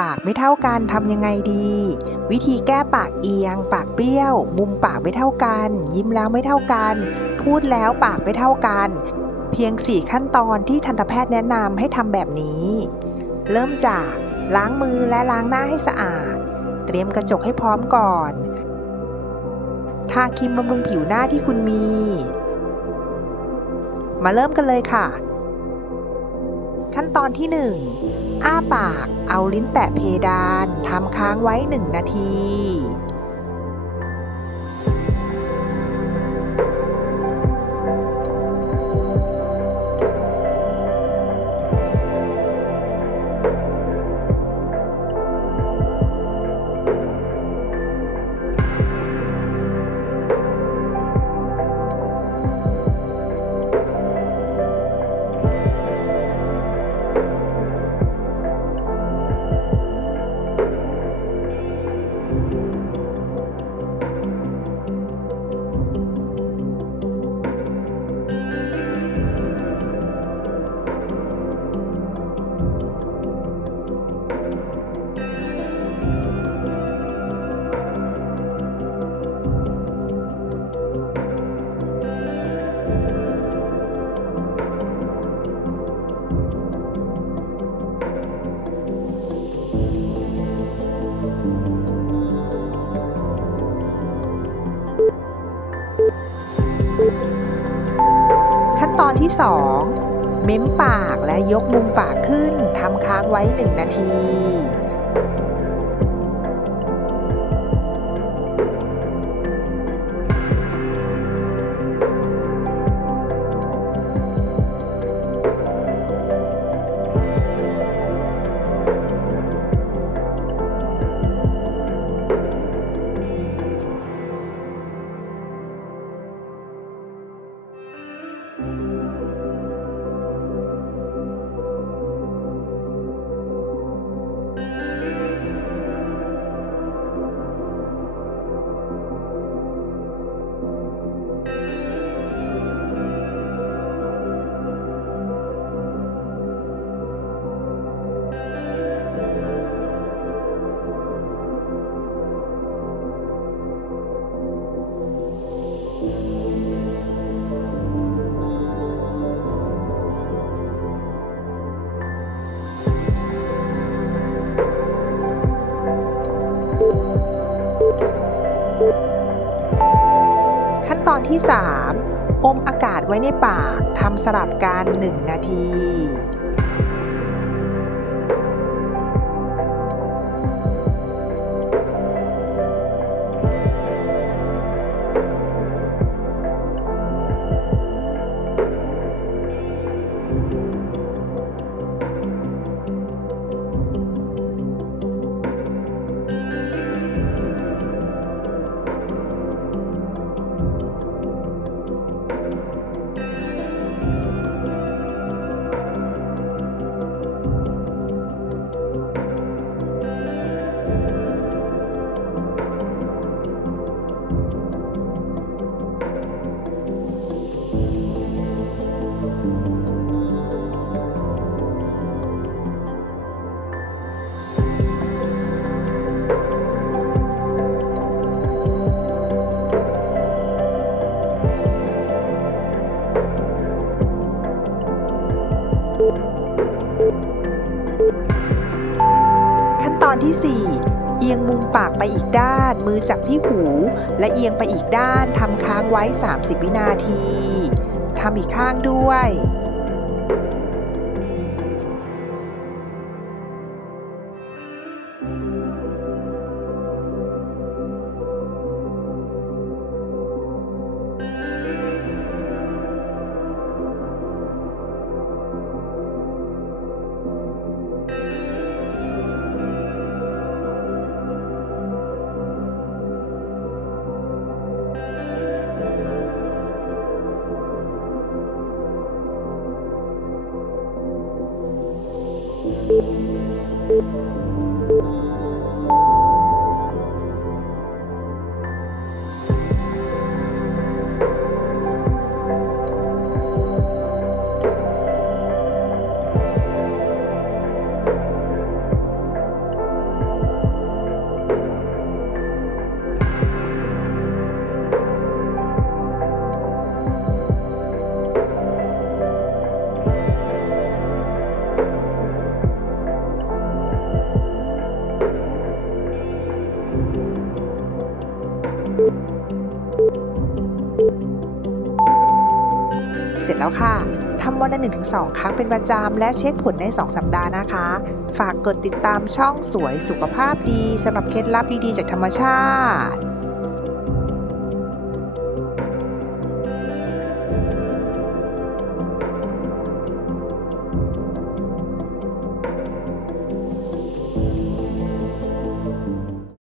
ปากไม่เท่ากันทำยังไงดี วิธีแก้ปากเอียง ปากเบี้ยว มุมปากไม่เท่ากัน ยิ้มแล้วไม่เท่ากัน พูดแล้วปากไม่เท่ากัน เพียง 4 ขั้นตอนที่ทันตแพทย์แนะนำให้ทำแบบนี้ เริ่มจากล้างมือและล้างหน้าให้สะอาด เตรียมกระจกให้พร้อมก่อน ทาครีมบำรุงผิวหน้าที่คุณมี มาเริ่มกันเลยค่ะ ขั้นตอนที่ 1 อ้าปาก เอาลิ้นแตะเพดานทำค้างไว้ 1 นาที อนที่ 2 เม้มปากและยกมุมปากขึ้นทำค้างไว้ 1 นาที อนที่ 3 อมอากาศไว้ในปากทำสลับกัน 1 นาที อนที่ 4 เอียงมุมปากไปอีกด้าน มือจับที่หู และเอียงไปอีกด้านทำค้างไว้ 30 วินาทีทำอีกข้างด้วย เสร็จแล้วค่ะทำวันละ1-2 ครั้งเป็นประจำและเช็คผลใน 2 สัปดาห์นะคะ ฝากกดติดตามช่องสวยสุขภาพดีสำหรับเคล็ดลับดีๆ จากธรรมชาติ